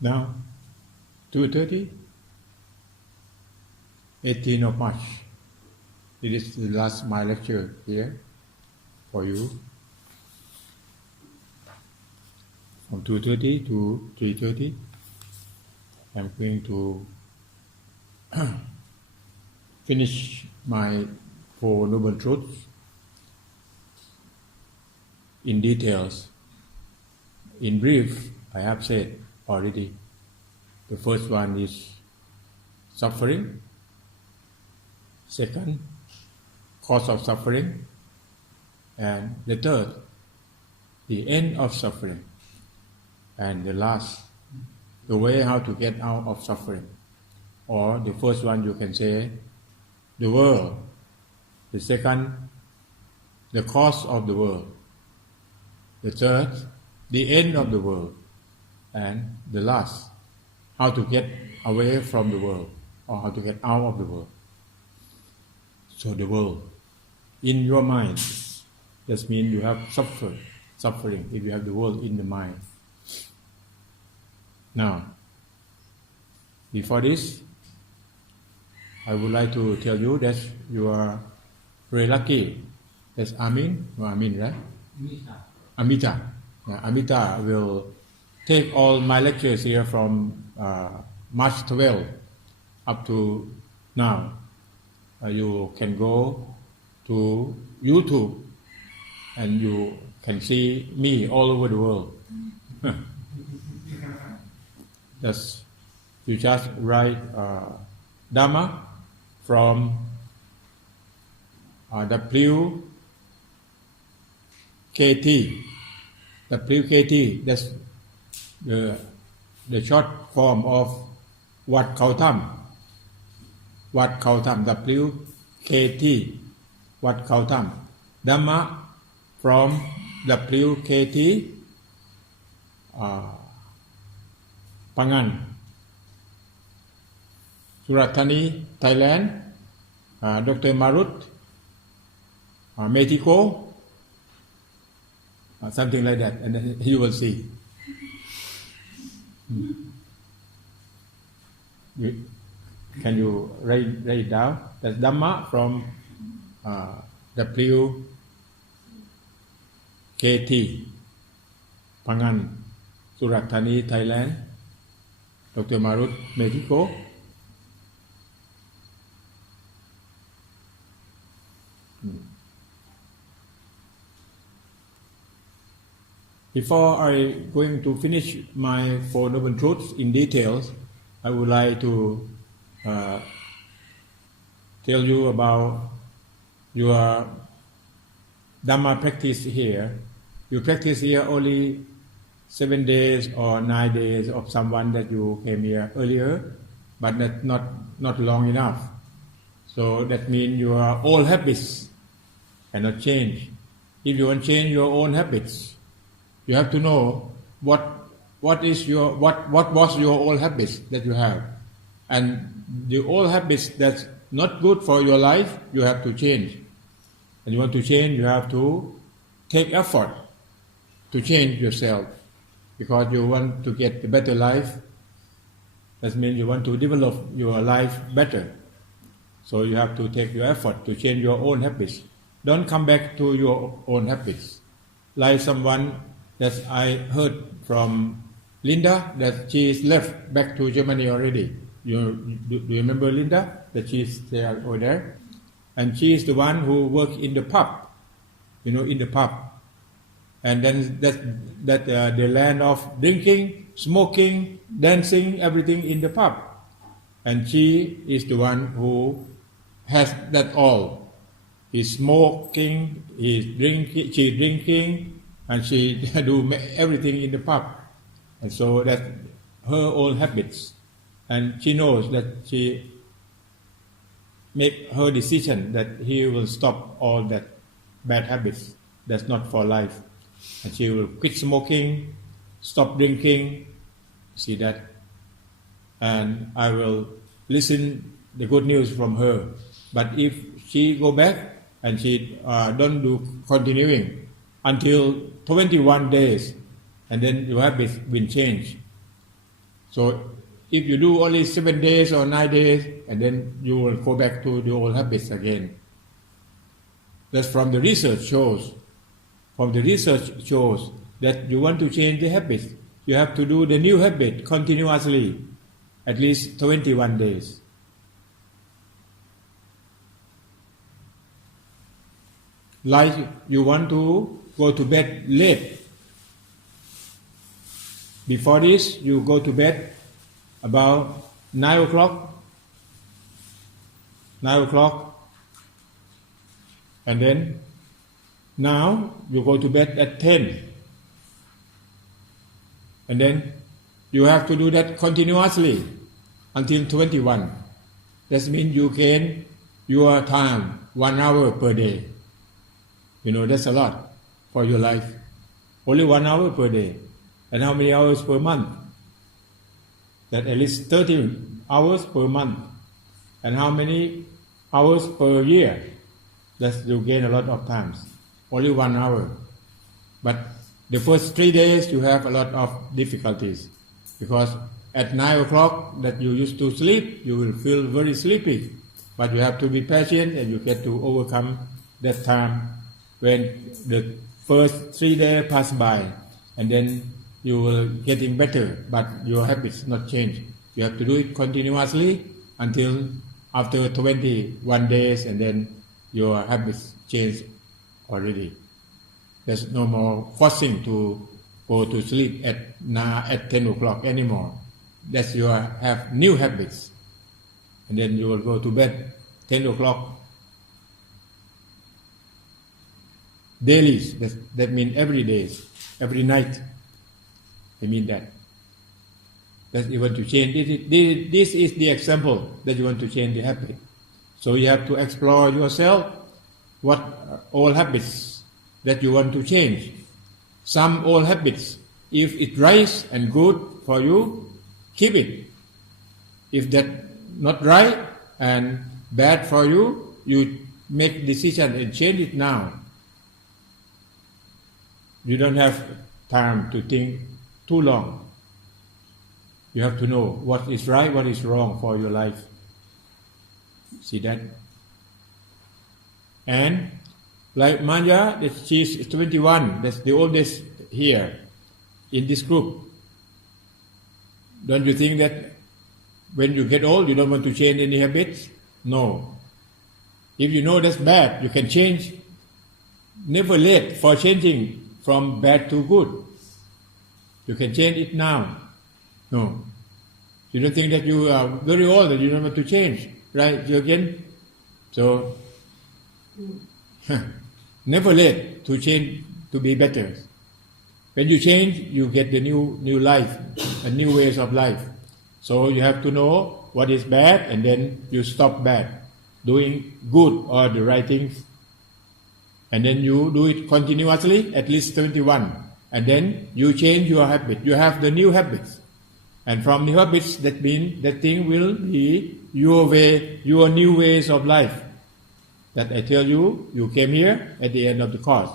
Now, 2:30, 18th of March. It is the last my lecture here for you. From 2:30 to 3:30, I'm going to finish my Four Noble Truths in details. In brief, I have said already. The first one is suffering. Second, cause of suffering. And the third, the end of suffering. And the last, the way how to get out of suffering. Or the first one you can say, the world. The second, the cause of the world. The third, the end of the world. And the last, how to get away from the world, or how to get out of the world. So the world, in your mind, that means you have suffering if you have the world in the mind. Now, before this, I would like to tell you that you are very lucky. That's Amin, no Amin, right? Amita. Amita will take all my lectures here from March 12 up to now. You can go to YouTube and you can see me all over the world. You just write Dhamma from WKT. WKT, that's the short form of Wat Kow Tham. Wat Kow Tham, WKT, Wat Kow Tham. Dhamma from WKT, Phangan, Surat, Thani, Thailand, Dr. Marut Mae-ti-ko, something like that, and then you will see. Can you write it down? That's Dhamma from WKT, Phangan, Surat, Thani, Thailand, Dr. Marut Mae-ti-ko. Before I going to finish my Four Noble Truths in details, I would like to tell you about your Dhamma practice here. You practice here only 7 days or 9 days of someone that you came here earlier, but that's not long enough. So that means your old habits cannot change. If you want to change your own habits, you have to know what was your old habits that you have, and the old habits that's not good for your life, you have to change. And you want to change, you have to take effort to change yourself, because you want to get a better life. That means you want to develop your life better. So you have to take your effort to change your own habits. Don't come back to your own habits. Like someone that I heard from Linda, that she is left back to Germany already. Do you remember Linda? That she is there over there, and she is the one who worked in the pub. In the pub, and then that the land of drinking, smoking, dancing, everything in the pub, and she is the one who has that all. He's smoking, he's drinking, she drinking, and she do everything in the pub. And so that's her old habits. And she knows that she make her decision that he will stop all that bad habits. That's not for life. And she will quit smoking, stop drinking. See that? And I will listen the good news from her. But if she go back and she don't do continuing until 21 days, and then your habits will change. So if you do only 7 days or 9 days, and then you will go back to the old habits again. That's from the research shows. From the research shows that you want to change the habits, you have to do the new habit continuously, at least 21 days. Like you want to go to bed late. Before this, you go to bed about 9 o'clock. 9 o'clock. And then now you go to bed at 10. And then you have to do that continuously until 21. That means you gain your time 1 hour per day. You know, that's a lot for your life. Only 1 hour per day. And how many hours per month? That at least 30 hours per month. And how many hours per year? That you gain a lot of times. Only 1 hour. But the first 3 days you have a lot of difficulties. Because at 9 o'clock that you used to sleep, you will feel very sleepy. But you have to be patient and you get to overcome that time when the first 3 days pass by. And then you will getting better, but your habits not change. You have to do it continuously until after 21 days, and then your habits change already. There's no more forcing to go to sleep at 10 o'clock anymore. That's you have new habits. And then you will go to bed 10 o'clock daily. That means every day, every night. I mean that. That you want to change. This is the example that you want to change the habit. So you have to explore yourself what old habits that you want to change. Some old habits, if it right and good for you, keep it. If that not right and bad for you, you make decision and change it now. You don't have time to think too long. You have to know what is right, what is wrong for your life. See that? And like Maya, she's 21, that's the oldest here in this group. Don't you think that when you get old, you don't want to change any habits? No. If you know that's bad, you can change. Never late for changing from bad to good. You can change it now. No. You don't think that you are very old and you don't want to change, right? You again? So, never late to change to be better. When you change, you get the new life and new ways of life. So you have to know what is bad and then you stop bad, doing good or the right things. And then you do it continuously, at least 21. And then you change your habit. You have the new habits. And from new habits, that means that thing will be your way, your new ways of life. That I tell you, you came here at the end of the course.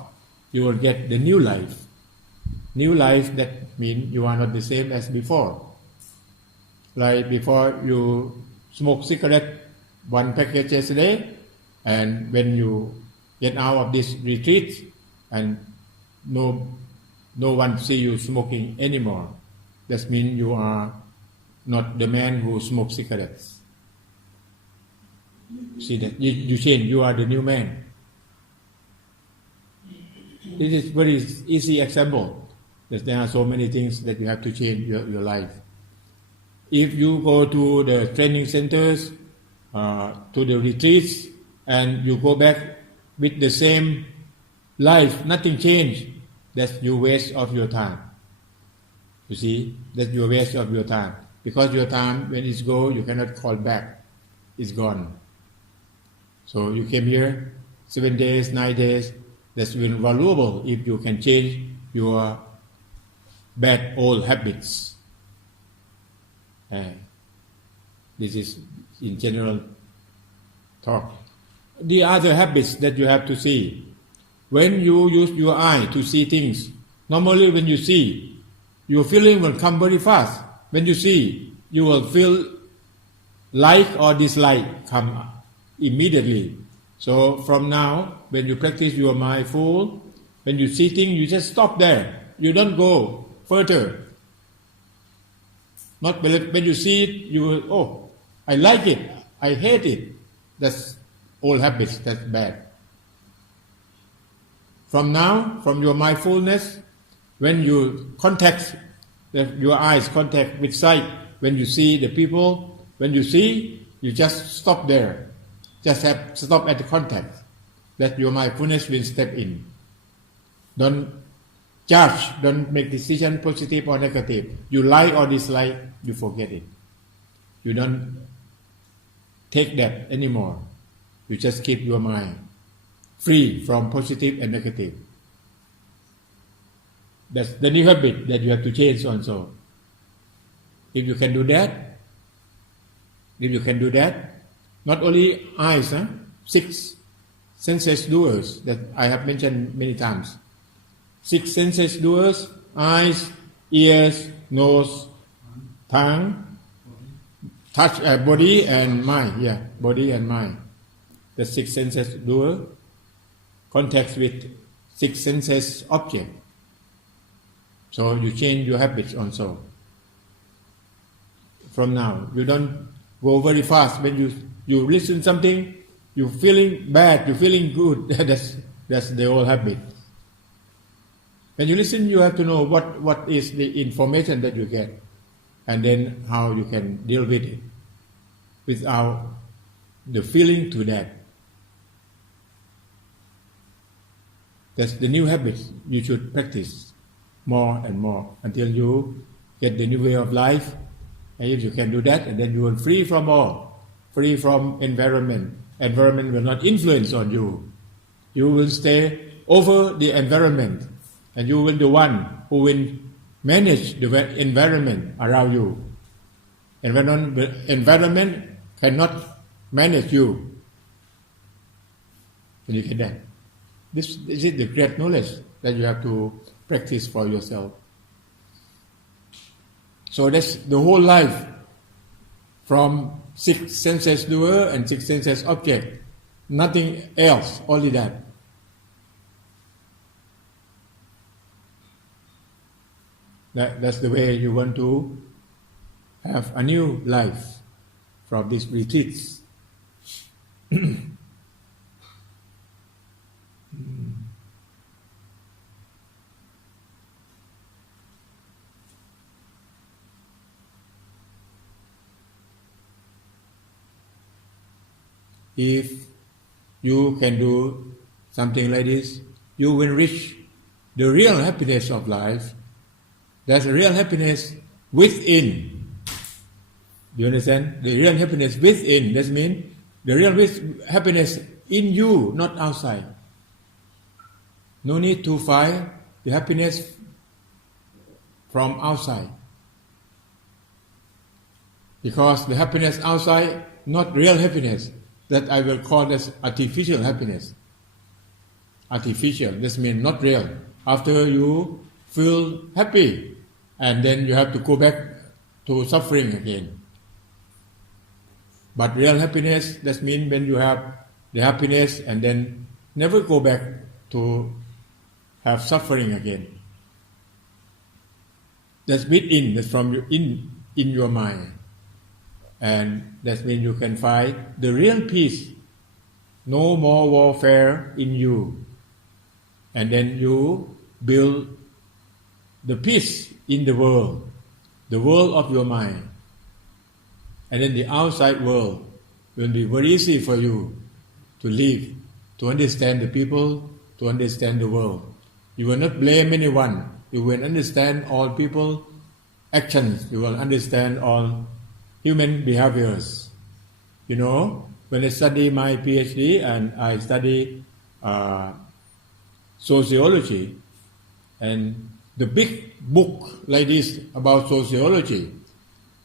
You will get the new life. New life, that means you are not the same as before. Like before you smoke cigarette, 1 package yesterday, and when you get out of this retreat and no one see you smoking anymore. That means you are not the man who smokes cigarettes. See that? You change, you are the new man. This is very easy example. That there are so many things that you have to change your life. If you go to the training centers, to the retreats, and you go back with the same life, nothing changed, that's your waste of your time. You see, that's your waste of your time. Because your time, when it's gone, you cannot call back. It's gone. So you came here 7 days, 9 days. That's been valuable if you can change your bad old habits. This is in general talk. The other habits that you have to see. When you use your eye to see things, normally when you see, your feeling will come very fast. when you see, you will feel like or dislike come immediately. So from now, when you practice your mindful, when you see things, you just stop there. You don't go further. Not when you see it, you will, oh, I like it, I hate it. That's old habits, that's bad. From now, from your mindfulness, when you contact, your eyes contact with sight, when you see the people, when you see, you just stop there. Just have stop at the contact. That your mindfulness will step in. Don't judge, don't make decision positive or negative. You like or dislike, you forget it. You don't take that anymore. You just keep your mind free from positive and negative. That's the new habit that you have to change also. If you can do that, not only eyes, 6 senses doers that I have mentioned many times. 6 senses doers: eyes, ears, nose, tongue, touch, body and mind. Yeah, body and mind. The 6 senses doer contacts with 6 senses object. So you change your habits also. From now, you don't go very fast. When you listen something, you're feeling bad, you're feeling good. That's the old habit. When you listen, you have to know what is the information that you get, and then how you can deal with it without the feeling to that. That's the new habit you should practice more and more until you get the new way of life. And if you can do that, and then you will free from all, free from environment. Environment will not influence on you. You will stay over the environment, and you will be the one who will manage the environment around you. Environment cannot manage you. Can you get that? This is the great knowledge that you have to practice for yourself. So that's the whole life, from 6 senses doer and 6 senses object. Nothing else, only that. That's the way you want to have a new life from these retreats. If you can do something like this, you will reach the real happiness of life. There's a real happiness within. Do you understand? The real happiness within. That means the real happiness in you, not outside. No need to find the happiness from outside. Because the happiness outside, not real happiness. That I will call as artificial happiness. Artificial, this means not real. After you feel happy, and then you have to go back to suffering again. But real happiness, that means when you have the happiness and then never go back to have suffering again. That's within, that's from in your mind. And that means you can find the real peace. No more warfare in you. And then you build the peace in the world of your mind. And then the outside world will be very easy for you to live, to understand the people, to understand the world. You will not blame anyone. You will understand all people actions. You will understand all human behaviors. You know, when I study my PhD and I study sociology, and the big book like this about sociology,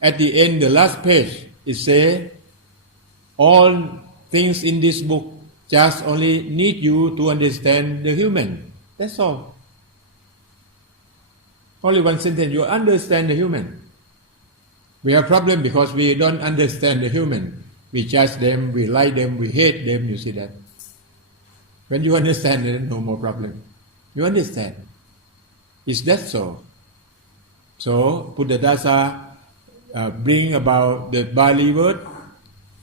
at the end, the last page, it says, all things in this book just only need you to understand the human. That's all. Only one sentence, you understand the human. We have problem because we don't understand the human. We judge them, we like them, we hate them. You see that? When you understand, then no more problem. You understand? Is that so? So Buddhadasa bring about the Bali word.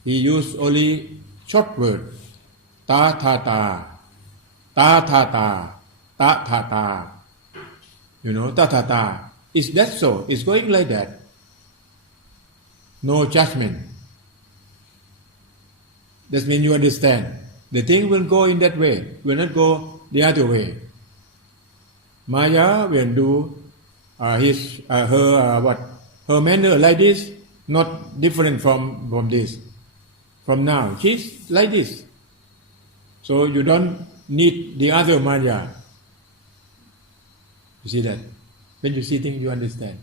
He used only short word. Ta ta ta, ta ta ta, ta ta ta. You know, ta ta ta. Is that so? It's going like that. No judgment. That means you understand. The thing will go in that way, will not go the other way. Maya will do her manner like this, not different from this. From now, she's like this. So you don't need the other Maya. You see that? When you see things, you understand.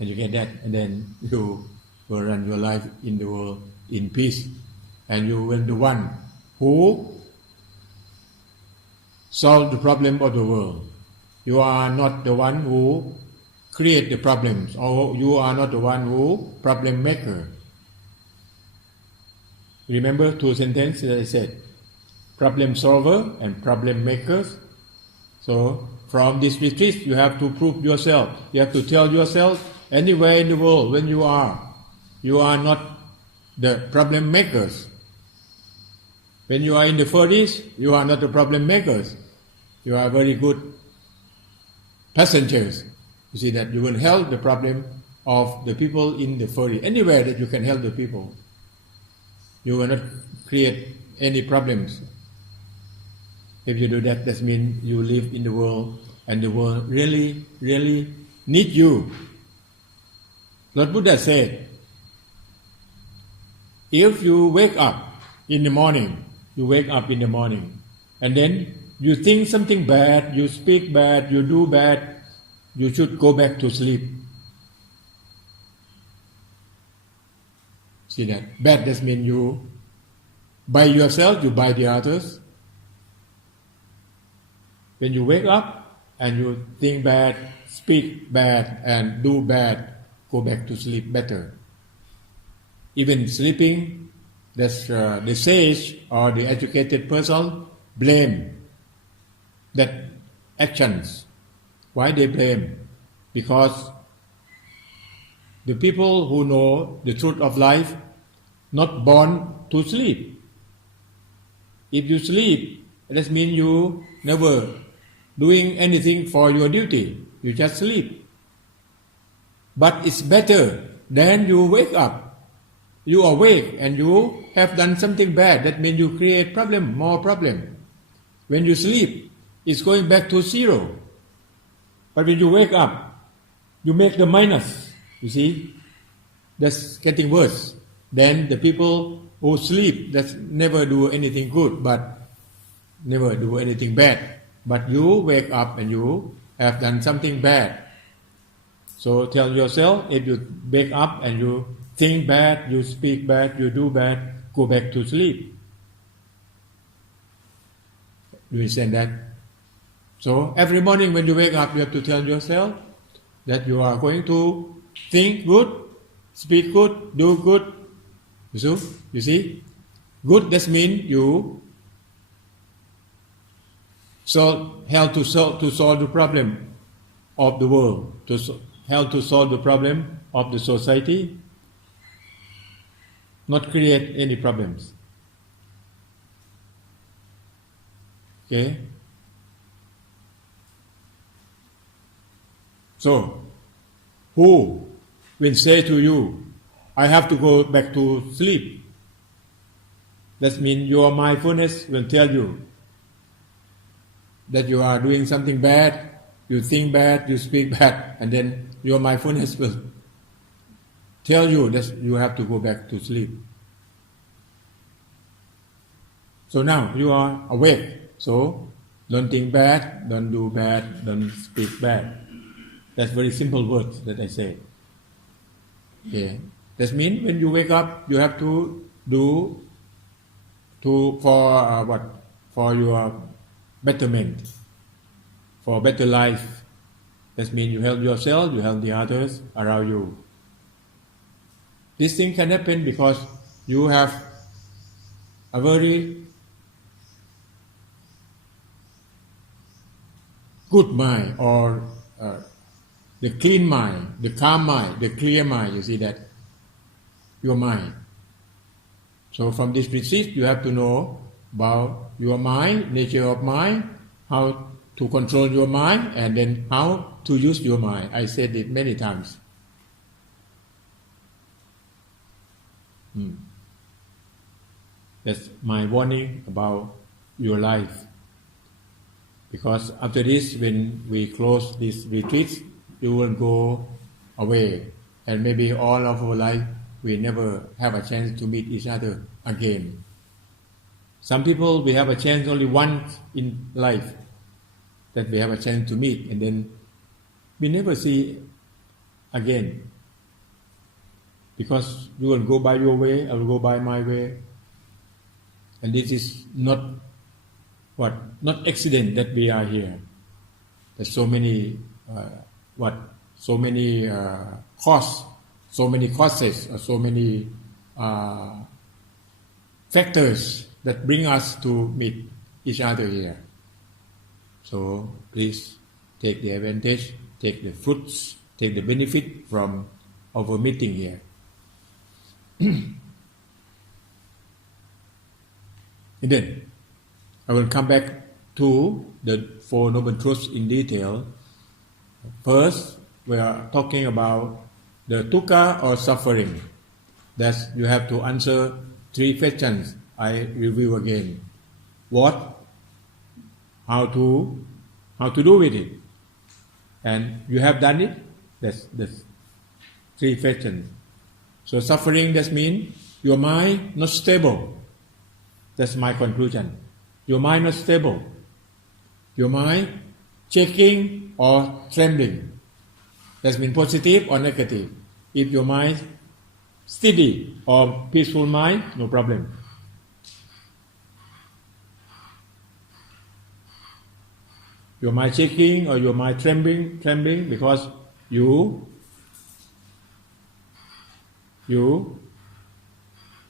And you get that, and then you will run your life in the world in peace. And you will be the one who solve the problem of the world. You are not the one who create the problems, or you are not the one who problem maker. Remember two sentences that I said, problem solver and problem makers. So from this retreat, you have to prove yourself. You have to tell yourself, anywhere in the world when you are not the problem makers. When you are in the 40s, you are not the problem makers. You are very good passengers. You see that you will help the problem of the people in the 40s. Anywhere that you can help the people, you will not create any problems. If you do that, that means you live in the world, and the world really, really need you. Lord Buddha said, if you wake up in the morning, and then you think something bad, you speak bad, you do bad, you should go back to sleep. See that? Bad does mean you by yourself, you by the others. When you wake up and you think bad, speak bad, and do bad, go back to sleep better. Even sleeping, that's the sage or the educated person blame that actions. Why they blame? Because the people who know the truth of life not born to sleep. If you sleep, that means you never doing anything for your duty. You just sleep. But it's better than you wake up. You awake and you have done something bad. That means you create problem, more problem. When you sleep, it's going back to zero. But when you wake up, you make the minus. You see, that's getting worse. Then the people who sleep, that never do anything good, but never do anything bad. But you wake up and you have done something bad. So tell yourself, if you wake up and you think bad, you speak bad, you do bad, go back to sleep. You understand that? So every morning when you wake up, you have to tell yourself that you are going to think good, speak good, do good. You see? Good, that means you help to solve the problem of the world, help to solve the problem of the society, not create any problems. Okay? So, who will say to you, I have to go back to sleep? That means your mindfulness will tell you that you are doing something bad, you think bad, you speak bad, and then your mindfulness will tell you that you have to go back to sleep. So now you are awake, so don't think bad, don't do bad, don't speak bad. That's very simple words that I say. Okay. That means when you wake up, you have to do for your betterment, for better life. That means you help yourself, you help the others around you. This thing can happen because you have a very good mind, or the clean mind, the calm mind, the clear mind. You see that? Your mind. So from this principle, you have to know about your mind, nature of mind, how to control your mind, and then how to use your mind. I said it many times. That's my warning about your life. Because after this, when we close this retreat, you will go away, and maybe all of our life we never have a chance to meet each other again. Some people, we have a chance only once in life that we have a chance to meet, and then we never see again. Because you will go by your way, I will go by my way. And this is not accident that we are here. There's so many causes, or so many factors that bring us to meet each other here. So please take the advantage, take the fruits, take the benefit from our meeting here. And then I will come back to the Four Noble Truths in detail. First, we are talking about the dukkha or suffering. That you have to answer 3 questions. I review again. What? How to do with it? And you have done it? That's 3 questions. So suffering, that means your mind not stable. That's my conclusion. Your mind not stable. Your mind shaking or trembling. That means positive or negative. If your mind steady or peaceful mind, no problem. Your mind shaking or your mind trembling because you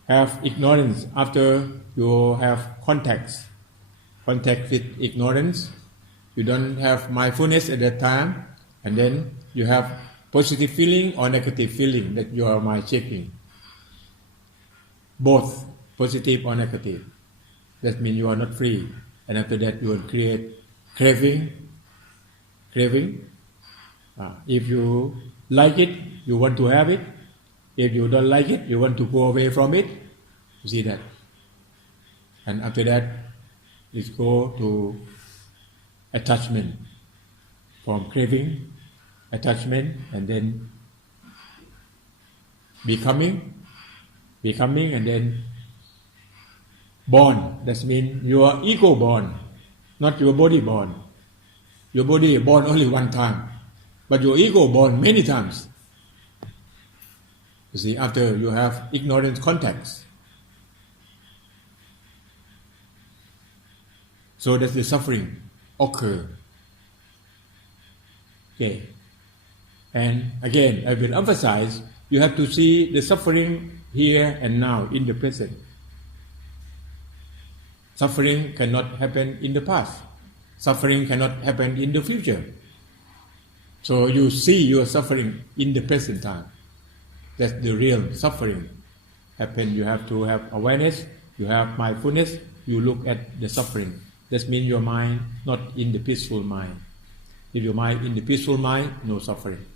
have ignorance after you have contact with ignorance. You don't have mindfulness at that time, and then you have positive feeling or negative feeling that you are mind shaking. Both positive or negative. That means you are not free. And after that you will create craving. If you like it, you want to have it. If you don't like it, you want to go away from it. You see that? And after that, let's go to attachment. From craving, attachment, and then becoming, and then born. That means your ego born, not your body born. Your body born only one time, but your ego born many times. You see, after you have ignorance contacts. So that the suffering occur. Okay. And again, I will emphasize, you have to see the suffering here and now, in the present. Suffering cannot happen in the past. Suffering cannot happen in the future. So you see your suffering in the present time. That's the real suffering happen. You have to have awareness, you have mindfulness, you look at the suffering. That means your mind not in the peaceful mind. If your mind in the peaceful mind, no suffering.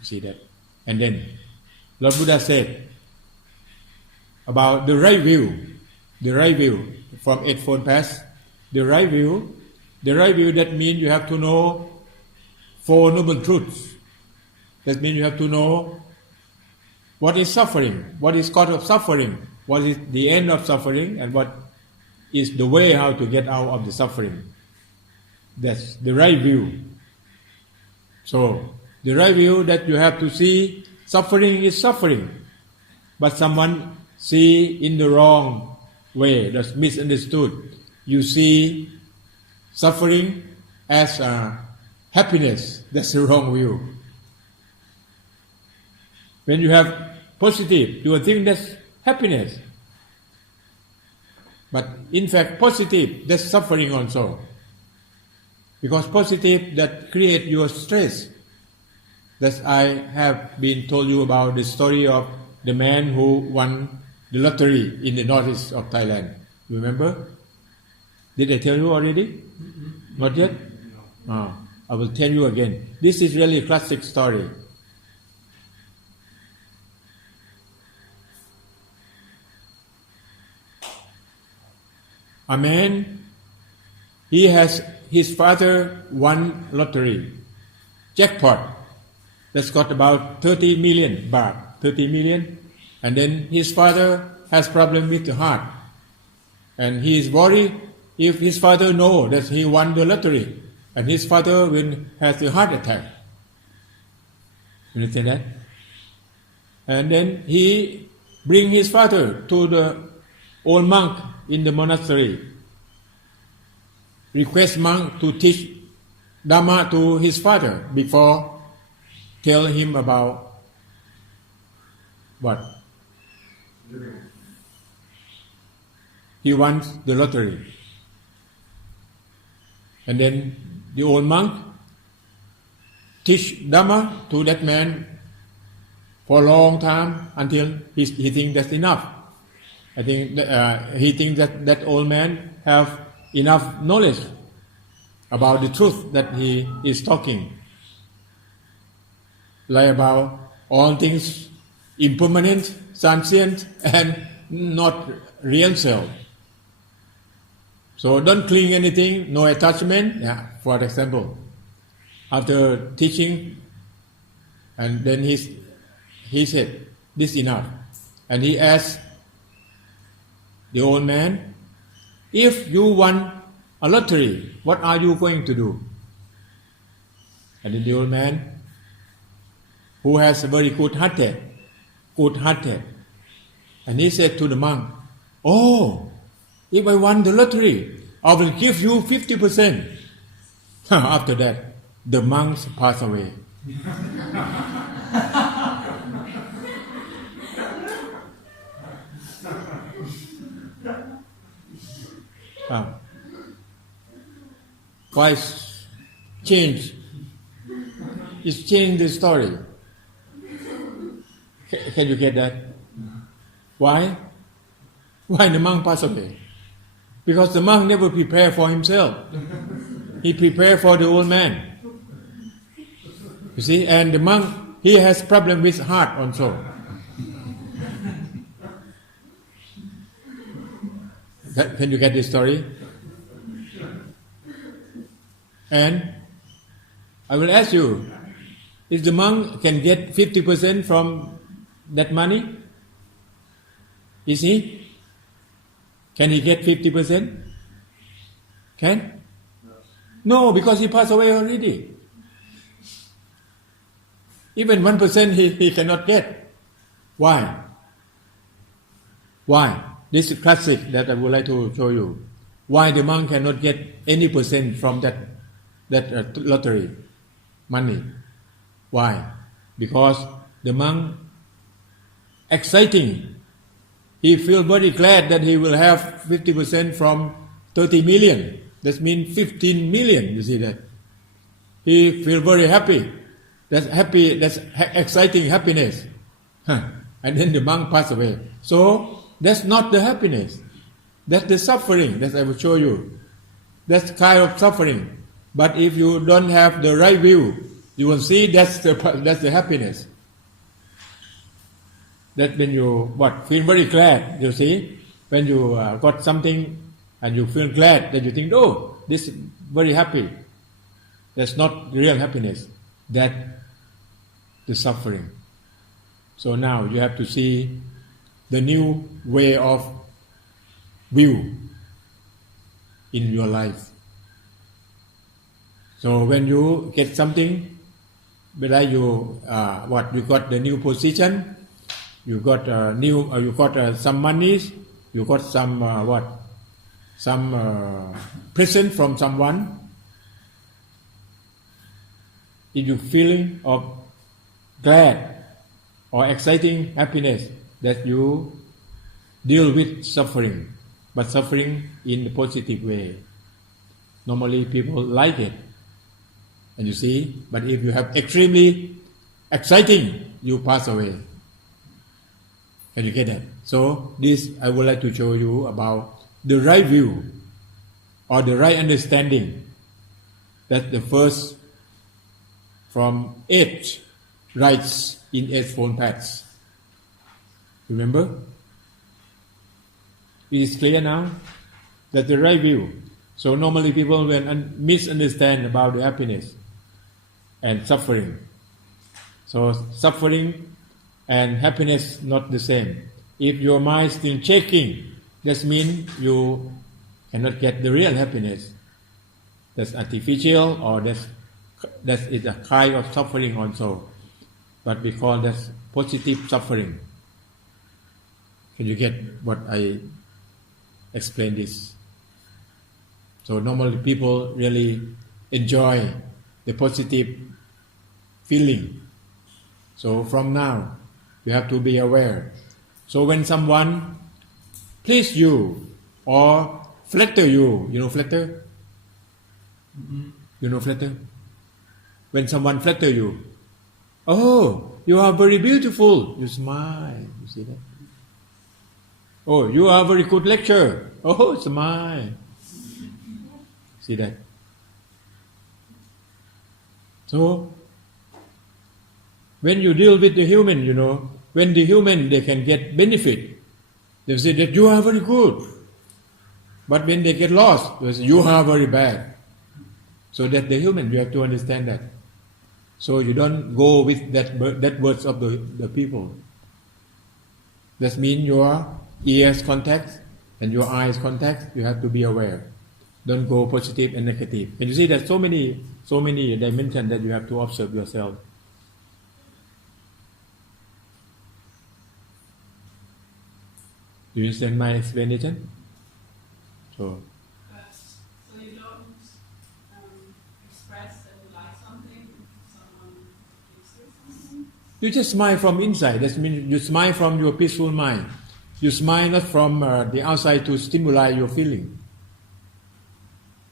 See that? And then Lord Buddha said about the right view from Eightfold Path. The right view that means you have to know Four Noble Truths. That means you have to know what is suffering, what is cause of suffering, what is the end of suffering, and what is the way how to get out of the suffering. That's the right view. So, the right view that you have to see suffering is suffering, but someone see in the wrong way, that's misunderstood. You see suffering as happiness. That's the wrong view. When you have positive, you will think that's happiness. But in fact, positive, that's suffering also. Because positive, that create your stress. That I have been told you about the story of the man who won the lottery in the northeast of Thailand. You remember? Did I tell you already? Not yet? No. I will tell you again. This is really a classic story. A man, his father won lottery, jackpot. That's got about 30 million baht, 30 million. And then his father has problem with the heart. And he is worried if his father knows that he won the lottery. And his father will have a heart attack. You understand that? And then he bring his father to the old monk in the monastery. Request monk to teach Dhamma to his father before tell him about what? He wants the lottery. And then the old monk teach Dhamma to that man for a long time until he thinks that's enough. I think he thinks that old man have enough knowledge about the truth that he is talking. Like about all things impermanent, transient, and not real self. So don't cling anything, no attachment. Yeah, for example, after teaching, and then he said, "This is enough," and he asked the old man, "If you won a lottery, what are you going to do?" And then the old man, who has a very good-hearted, and he said to the monk, "Oh, if I won the lottery, I will give you 50%. After that, the monks passed away. Why change? It's changed the story. Can you get that? Why? Why the monk passed away? Because the monk never prepared for himself. He prepared for the old man. You see, and the monk, he has problem with heart also. Can you get this story? And I will ask you, if the monk can get 50% from that money, is he? Can he get 50%? Can? No, because he passed away already. Even 1% he cannot get. Why? Why? This is classic that I would like to show you. Why the monk cannot get any percent from that lottery money? Why? Because the monk exciting. He feels very glad that he will have 50% from 30 million. That means 15 million, you see that. He feels very happy. That's happy, that's exciting happiness. And then the monk passed away. So, that's not the happiness. That's the suffering that I will show you. That's kind of suffering. But if you don't have the right view, you will see that's the happiness. That when you feel very glad, you see, when you got something and you feel glad, that you think, oh, this is very happy. That's not real happiness. That's the suffering. So now you have to see the new way of view in your life. So when you get something, whether you got the new position, you got some monies, you got some present from someone. If you feeling of glad, or exciting happiness that you deal with suffering, but suffering in a positive way. Normally people like it. And you see, but if you have extremely exciting, you pass away. Can you get that? So this I would like to show you about the right view or the right understanding. That the first from 8 rights in 8 fold paths. Remember? It is clear now that the right view. So normally people will misunderstand about the happiness and suffering. So suffering and happiness not the same. If your mind is still shaking, that means you cannot get the real happiness. That's artificial, or that is a kind of suffering also. But we call that positive suffering. Can you get what I explain this? So normally people really enjoy the positive feeling. So from now, you have to be aware. So when someone please you or flatter you, you know flatter? You know flatter? When someone flatter you, oh, you are very beautiful, you smile, you see that? Oh, you are very good lecturer, oh, smile. See that? So, when you deal with the human, you know, when the human, they can get benefit, they say that you are very good. But when they get lost, they say you are very bad. So that the human, you have to understand that. So you don't go with that words of the people. That means your ears contact and your eyes contact, you have to be aware. Don't go positive and negative. And you see that so many dimensions that you have to observe yourself. Do you understand my explanation? So you don't express that you like something if someone gives you something? You just smile from inside. That means you smile from your peaceful mind. You smile not from the outside to stimulate your feeling.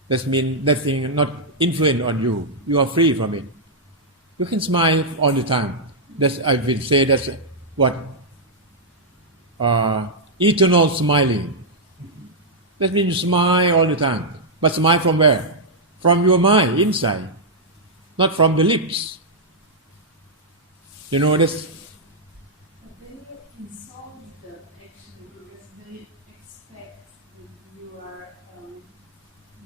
That means that thing not influence on you. You are free from it. You can smile all the time. That's, I will say that's what eternal smiling. That means you smile all the time. But smile from where? From your mind, inside. Not from the lips. You know this? But they insult them actually because they expect that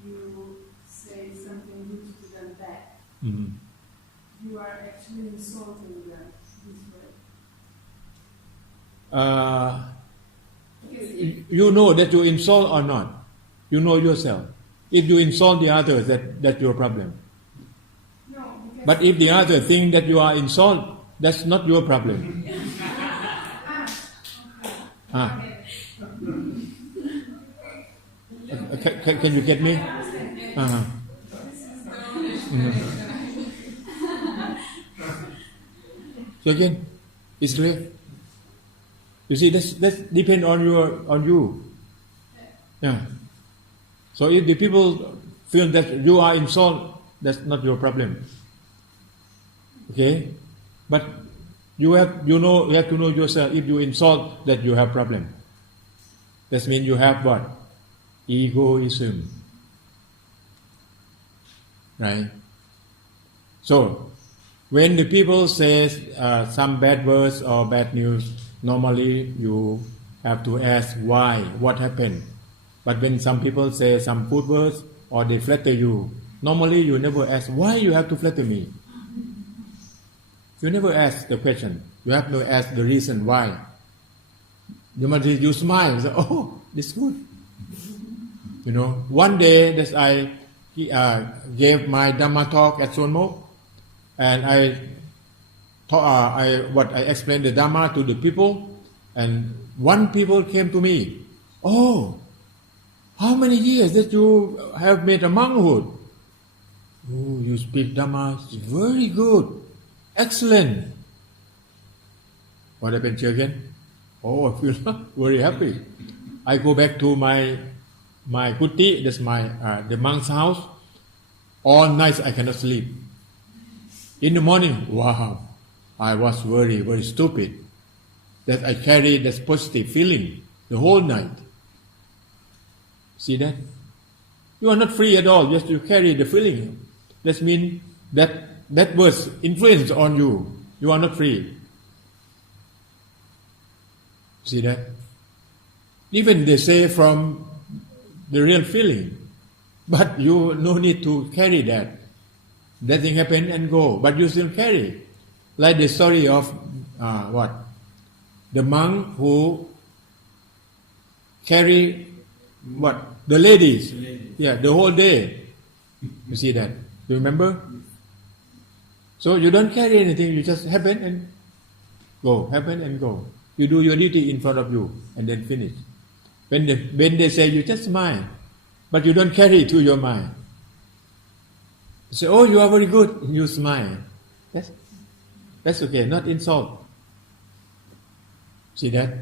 you say something good to them back. Mm-hmm. You are actually insulting them this way. You know that you insult or not. You know yourself. If you insult the others, that's your problem. No, but if the other think that you are insult, that's not your problem. Can you get me? So again, it's clear. You see, that's depend on you. Yeah. So if the people feel that you are insult, that's not your problem. Okay, but you have to know yourself. If you insult, that you have problem. That means you have what? Egoism. Right. So when the people say some bad words or bad news, normally you have to ask why, what happened. But when some people say some good words or they flatter you, normally you never ask why you have to flatter me. You never ask the question. You have to ask the reason why. You smile. You say, oh, this is good. You know, one day that I gave my Dhamma talk at Sonmo, and I explained the Dhamma to the people, and one people came to me. Oh, how many years that you have made a monkhood? Oh, you speak Dhamma, it's very good, excellent. What happened, children? Oh, I feel very happy. I go back to my kuti, that's the monk's house. All nights I cannot sleep. In the morning, wow, I was very, very stupid. That I carry this positive feeling the whole night. See that? You are not free at all, just you carry the feeling. That means that was influence on you. You are not free. See that? Even they say from the real feeling, but you no need to carry that. That thing happen and go, but you still carry. Like the story of the monk who carry the ladies, yeah, the whole day. You see that? You remember? So you don't carry anything. You just happen and go, happen and go. You do your duty in front of you and then finish. When they say you just smile, but you don't carry it to your mind. You say, oh, you are very good. You smile. That's okay. Not insult. See that?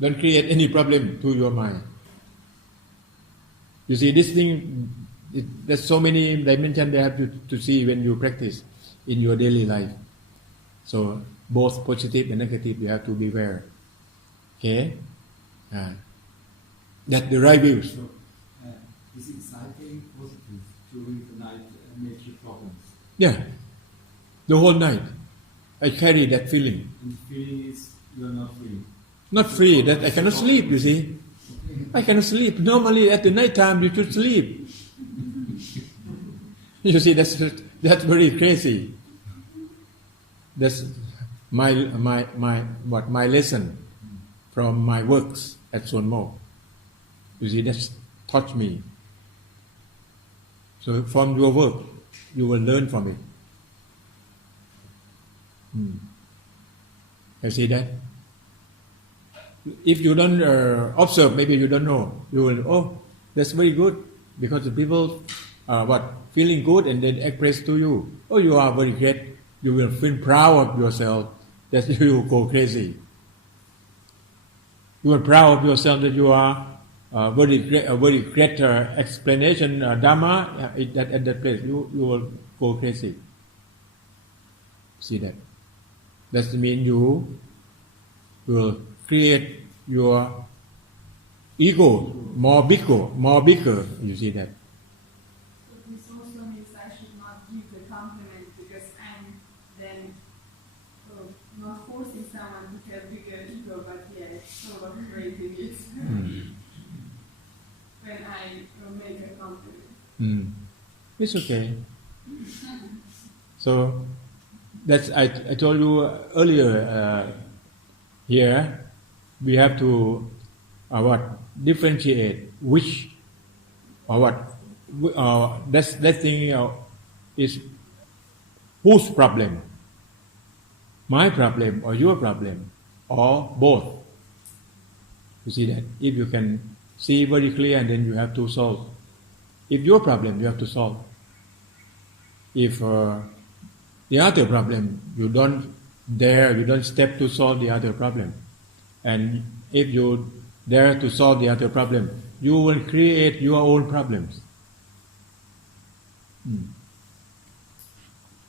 Don't create any problem to your mind. You see, this thing, there's so many dimensions they have to see when you practice in your daily life. So both positive and negative, you have to be aware. Okay? That the right views. So, is exciting positive during the night major problems? Yeah. The whole night. I carry that feeling. And the feeling is you are not free. Not free, that I cannot sleep, you see. I cannot sleep. Normally at the night time you should sleep. You see, that's very crazy. That's my lesson from my works at Suan Mo. You see, that's taught me. So from your work, you will learn from it. You see that? If you don't observe, maybe you don't know. You will, oh, that's very good, because the people feeling good and then express to you, oh, you are very great. You will feel proud of yourself that you go crazy. You are proud of yourself that you are a very great explanation Dhamma at that place. You will go crazy. See that? That means you will create your ego more bigger. You see that? This also means I should not give the compliment because I'm then not forcing someone to have bigger ego, but yeah, sort of raising it when I make a compliment. It's okay. So that's I told you earlier. Here we have to differentiate which that thing is whose problem, my problem or your problem or both. You see that? If you can see very clear, and then you have to solve. If your problem, you have to solve. If the other problem, you don't step to solve the other problem. And if you dare to solve the other problem, you will create your own problems.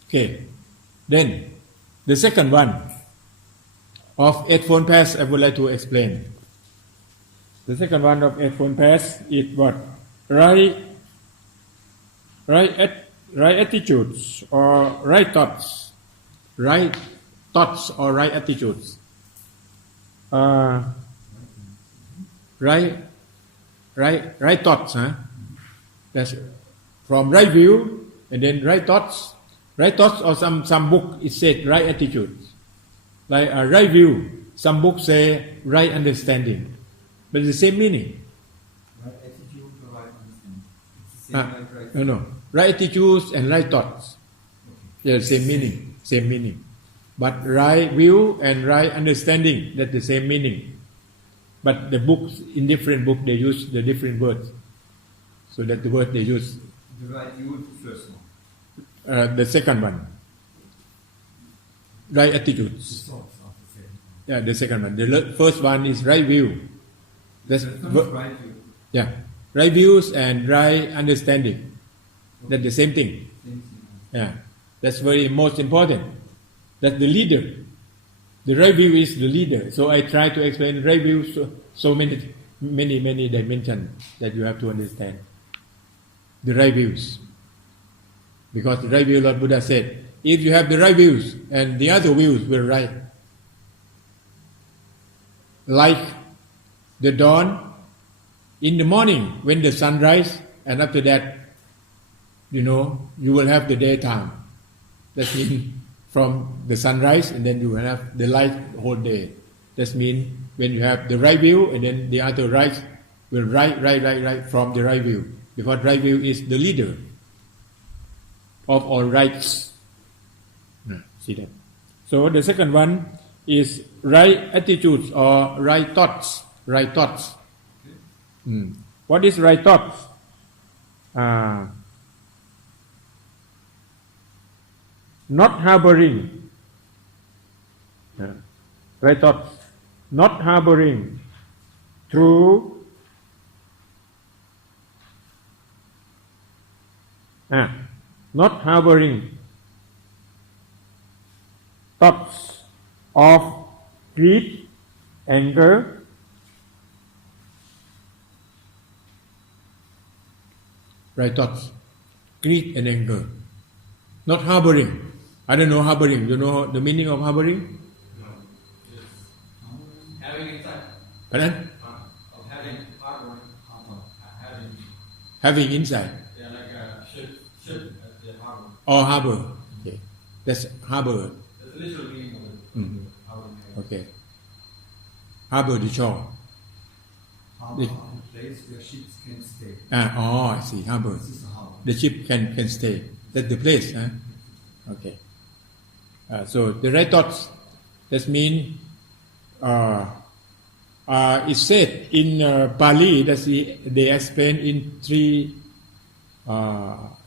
Okay. Then, the second one of eightfold paths I would like to explain. The second one of eightfold paths is what? Right attitudes or right thoughts. Right thoughts or right attitudes. Right thoughts, huh? That's from right view and then right thoughts. Right thoughts or some book it said right attitudes. Like right view, some books say right understanding. But it's the same meaning. Right attitude or right understanding? It's the same like right. No. Right attitudes and right thoughts. Okay. Yeah, same meaning. But right view and right understanding, that's the same meaning. But the books, in different books, they use the different words. So that the word they use. The right view is the first one. The second one. Right attitudes. The thoughts are the same. Yeah, the second one. The first one is right view. That's Right view. yeah, right views and right understanding. That's the same thing. Same thing. Yeah, that's very most important. That's the leader. The right view is the leader. So I try to explain right view so many dimensions that you have to understand. The right views. Because the right view, Lord Buddha said, if you have the right views and the other views will right. Like the dawn in the morning when the sun rises, and after that, you will have the daytime. That means from the sunrise and then you will have the light whole day. That means when you have the right view and then the other right will right from the right view. Because right view is the leader of all rights. See that? So the second one is right attitudes or right thoughts. Right thoughts. What is right thoughts? Not harboring. Right thoughts. Not harboring. Through not harboring thoughts of greed, anger, right thoughts, greed and anger. Not harboring. I don't know harboring. You know the meaning of harboring? No. Just having inside. Pardon? Of having harboring. Having inside. Yeah, like a ship at the harbor. Or harbor. Okay. That's harbor. That's the literal meaning of it. Mhm. Harboring. Okay. Harbor the shore. Harbor is a place where ships can stay. I see. Harbor. This is a harbor. The ship can stay. That's the place. Okay. So the right thoughts. That means it's said in Pali that they explain in 3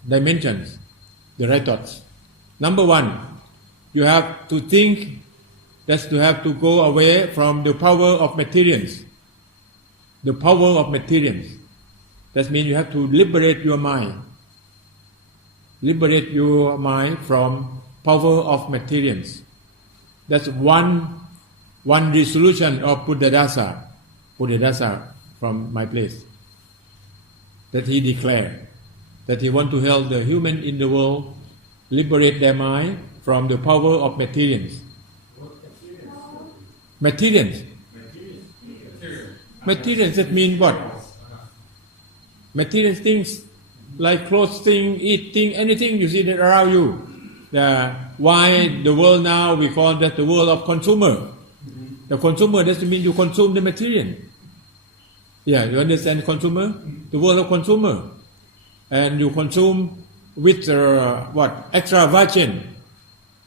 dimensions. The right thoughts. Number 1, you have to think. That's to have to go away from the power of materials. The power of materials. That means you have to liberate your mind. Liberate your mind from power of materials. That's one resolution of Buddhadasa from my place. That he declared that he want to help the human in the world liberate their mind from the power of materials. Materials. Materials, that means what? Material things like clothing, eating, anything you see that around you. Why the world now we call that the world of consumer. The consumer doesn't mean you consume the material. Yeah, you understand consumer? The world of consumer. And you consume with extravagant,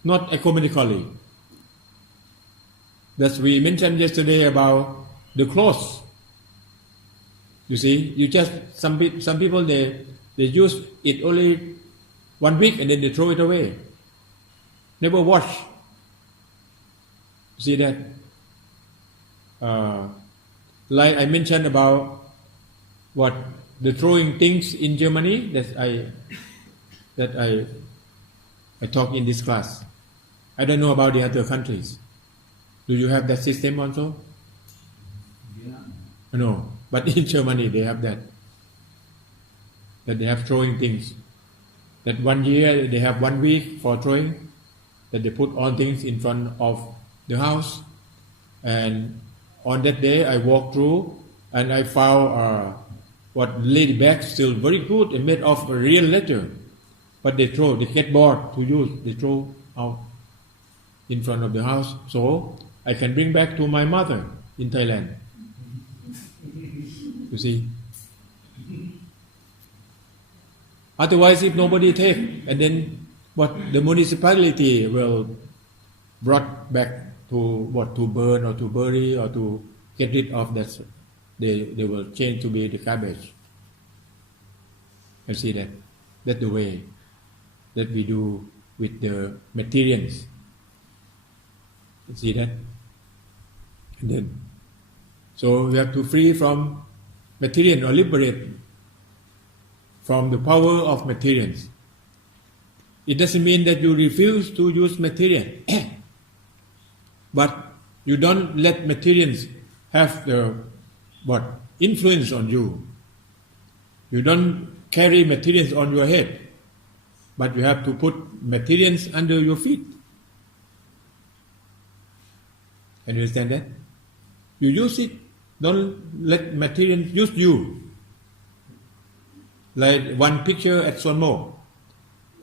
not economically. That we mentioned yesterday about the clothes. You see, some people they use it only 1 week and then they throw it away. Never wash. You see that? Like I mentioned about the throwing things in Germany that I talk in this class. I don't know about the other countries. Do you have that system also? Yeah. No, but in Germany they have that they have throwing things. That 1 year they have 1 week for throwing. That they put all things in front of the house, and on that day I walked through and I found lady bags still very good and made of real leather, but they get bored to use, they throw out in front of the house, so I can bring back to my mother in Thailand. You see. Otherwise, if nobody take, and then the municipality will brought back to burn or to bury or to get rid of that. They will change to be the garbage. You see that? That's the way that we do with the materials. You see that? And then, so we have to free from material or liberate from the power of materials. It doesn't mean that you refuse to use material, but you don't let materials have the influence on you. You don't carry materials on your head, but you have to put materials under your feet. Can you understand that? You use it, don't let materials use you. Like one picture at Sonmo,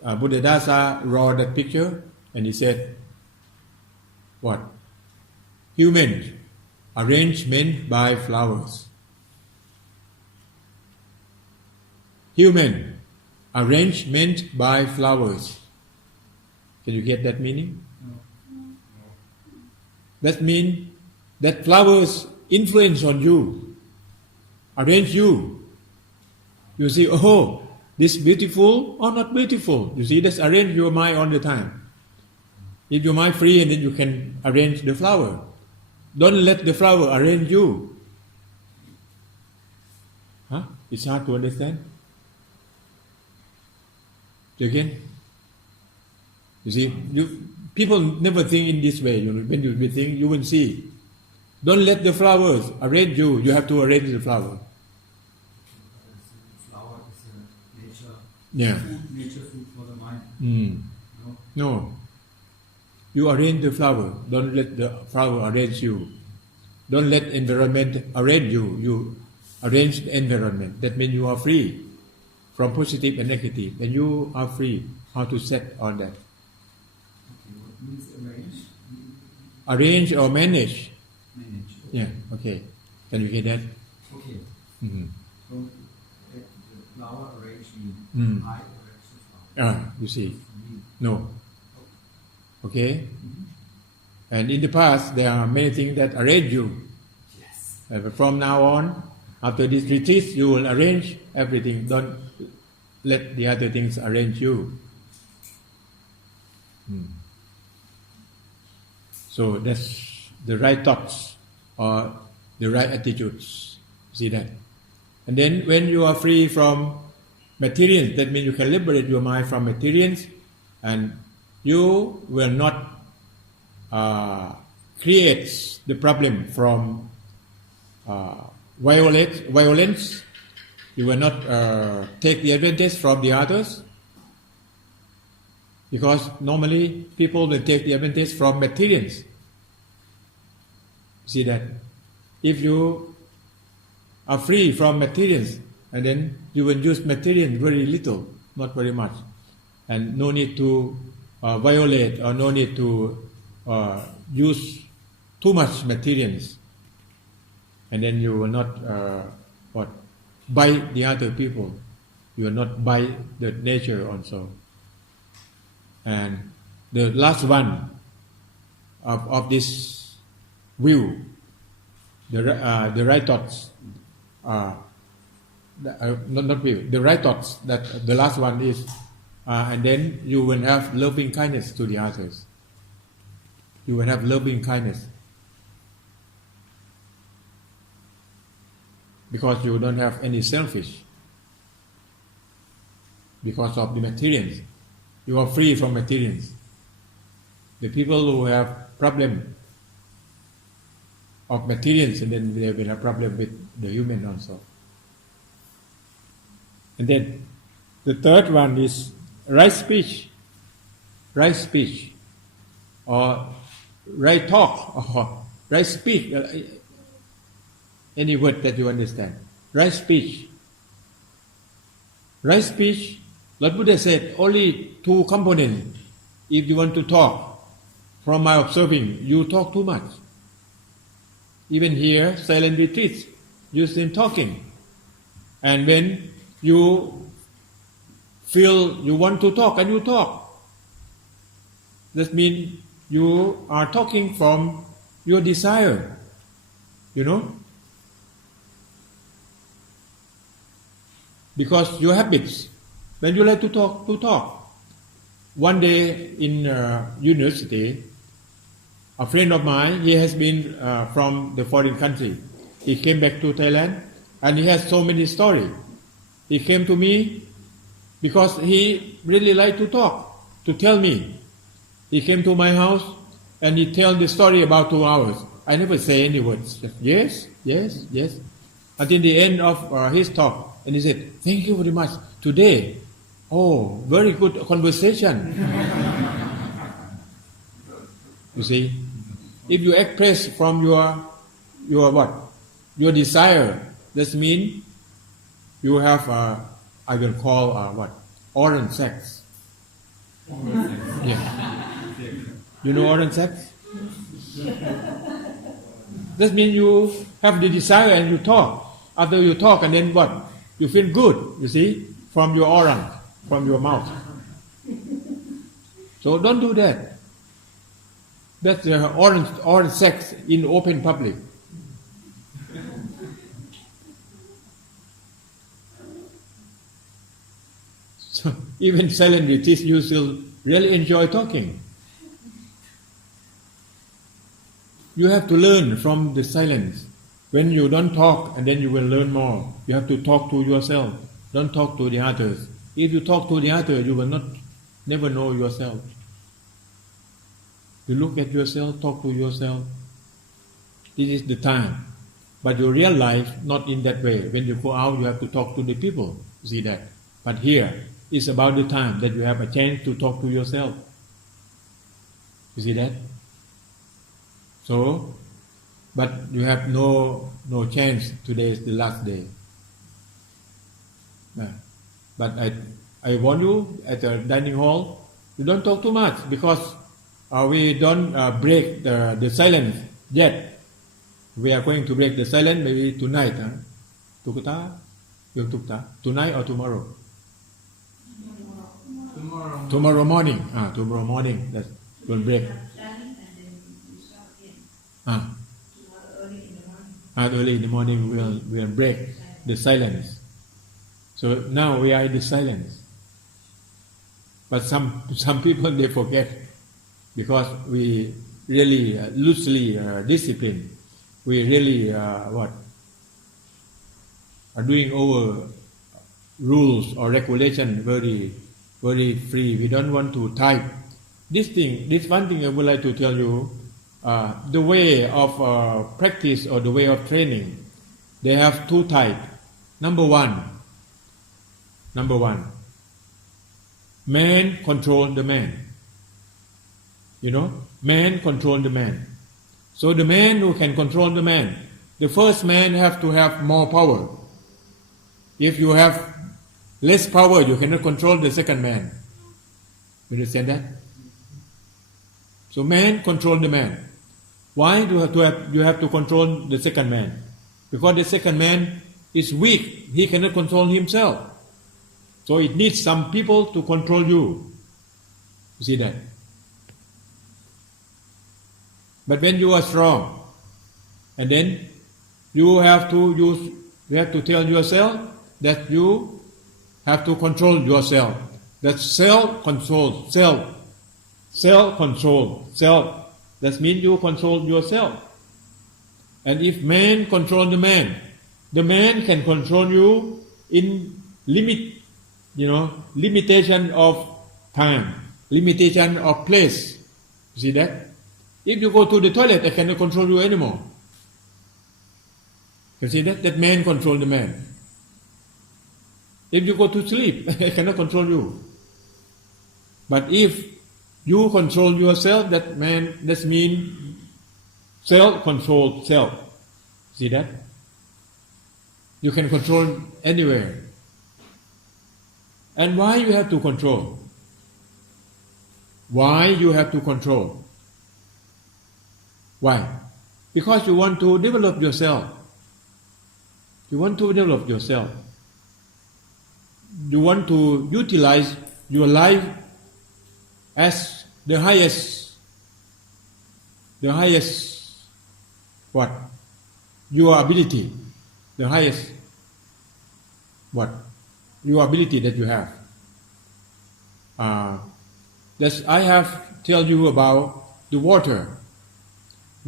Buddha Dasa raw that picture and he said, what? Human arrangement by flowers. Human arrangement by flowers. Can you get that meaning? That means that flowers influence on you, arrange you. You see, oh, this beautiful or not beautiful. You see, that's arrange your mind all the time. If your mind free, and then you can arrange the flower. Don't let the flower arrange you. Huh? It's hard to understand. Again, you see, people never think in this way. When you think, you will see. Don't let the flowers arrange you. You have to arrange the flower. Flower is a nature. Yeah. Food, nature food for the mind. No. You arrange the flower. Don't let the flower arrange you. Don't let environment arrange you. You arrange the environment. That means you are free from positive and negative, and you are free how to set on that. Okay, what means arrange? Arrange or manage. Manage. Yeah, okay. Can you hear that? Okay. Mm-hmm. Don't let the flower arrange me. I arrange the flower. You see. Me. No. Okay? And in the past, there are many things that arrange you. Yes. But from now on, after this retreat, you will arrange everything. Don't let the other things arrange you. So that's the right thoughts or the right attitudes. See that? And then when you are free from materials, that means you can liberate your mind from materials, and you will not create the problem from violence. You will not take the advantage from the others, because normally people will take the advantage from materials. See that? If you are free from materials, and then you will use material very little, not very much, and no need to violate or no need to use too much materials, and then you will not bite the other people. You will not bite the nature also. And the last one of this view, the right thoughts, not view, the right thoughts, that the last one is, and then you will have loving kindness to the others. You will have loving kindness. Because you don't have any selfish. Because of the materials. You are free from materials. The people who have problem of materials, and then they will have problem with the human also. And then the third one is right speech. Right speech. Or right talk. Or right speech. Any word that you understand. Right speech. Right speech, Lord Buddha said, only two components. If you want to talk, from my observing, you talk too much. Even here, silent retreats, you've been talking. And when you feel you want to talk, and you talk, that means you are talking from your desire. You know? Because your habits, when you like to talk. One day in university, A friend of mine, he has been from the foreign country. He came back to Thailand, and he has so many stories. He came to me because he really liked to talk, to tell me. He came to my house, and he told the story about 2 hours. I never say any words. Just, yes, yes, yes. Until the end of his talk, and he said, "Thank you very much. Today, oh, very good conversation." You see, if you express from your what, your desire, that means you have I will call what, oral sex. Yeah. You know oral sex? That means you have the desire and you talk. After you talk, and then what? You feel good, you see, from your aura, from your mouth. So don't do that. That's oral sex in open public. So even silent retreats, you still really enjoy talking. You have to learn from the silence. When you don't talk, and then you will learn more. You have to talk to yourself. Don't talk to the others. If you talk to the others, you will never know yourself. You look at yourself, talk to yourself. This is the time. But your real life, not in that way. When you go out, you have to talk to the people. You see that? But here, it's about the time that you have a chance to talk to yourself. You see that? So, but you have no chance. Today is the last day. But I warn you at the dining hall, you don't talk too much because we don't break the silence yet. We are going to break the silence maybe tonight. Tonight or tomorrow? Tomorrow morning. Tomorrow morning. That will break. Early in the morning we'll break the silence. So now we are in the silence. But some people they forget because we really loosely disciplined. We really are doing over rules or regulation very very free. We don't want to type. This one thing I would like to tell you. The way of practice or the way of training, they have two types. Number one, man control the man. You know, man control the man. So the man who can control the man, the first man have to have more power. If you have less power, you cannot control the second man. You understand that? So man control the man. Why do you have to control the second man? Because the second man is weak. He cannot control himself. So it needs some people to control you. You see that? But when you are strong, and then you have to tell yourself that you have to control yourself. That self-control, self. That means you control yourself. And if man control the man can control you in limitation of time, limitation of place. You see that? If you go to the toilet, I cannot control you anymore. You see that? That man control the man. If you go to sleep, I cannot control you. But if you control yourself, that means self-control self. See that? You can control anywhere. And why you have to control? Why you have to control? Why? Because you want to develop yourself. You want to develop yourself. You want to utilize your life as the highest what? Your ability. The highest what? Your ability that you have. I have tell you about the water.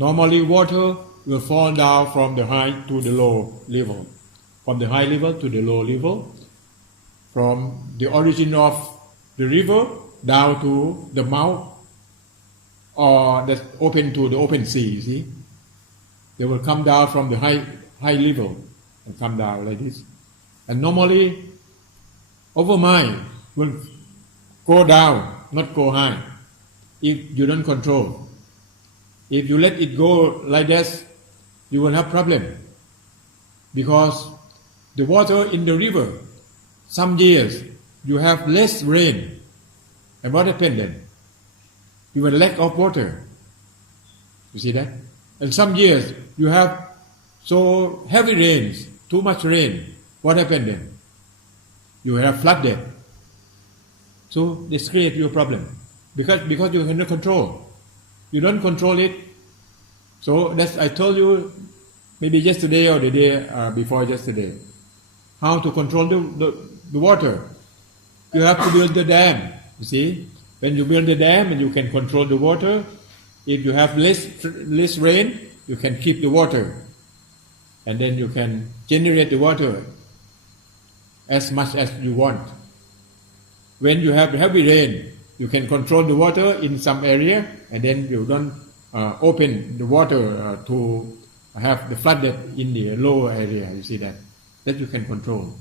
Normally, water will fall down from the high to the low level, from the high level to the low level, from the origin of the river down to the mouth, or that's open to the open sea. You see, they will come down from the high level and come down like this. And normally, over mind will go down, not go high, if you don't control. If you let it go like this, you will have problem, because the water in the river, some years you have less rain, and what happened then? You will lack of water. You see that? And some years you have so heavy rains, too much rain. What happened then? You will have flooded. So this creates your problem because you cannot control. You don't control it. So that's I told you maybe yesterday or the day before yesterday how to control the water. You have to build the dam. You see, when you build the dam and you can control the water. If you have less rain, you can keep the water, and then you can generate the water as much as you want. When you have heavy rain, you can control the water in some area, and then you don't open the water to have the flooded in the lower area. You see that you can control.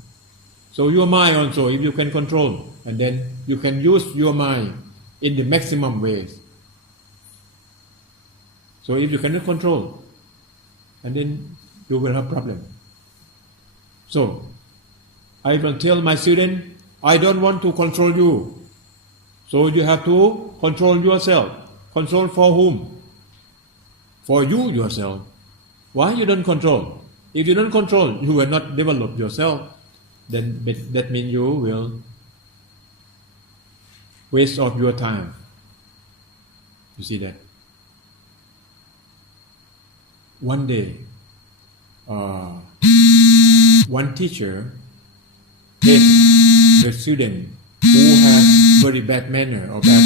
So your mind also, if you can control, and then you can use your mind in the maximum ways. So if you cannot control, and then you will have problem. So I will tell my student, I don't want to control you. So you have to control yourself. Control for whom? For you yourself. Why you don't control? If you don't control, you will not develop yourself. Then that means you will waste of your time. You see that? One day, one teacher gave the student who has very bad manner or bad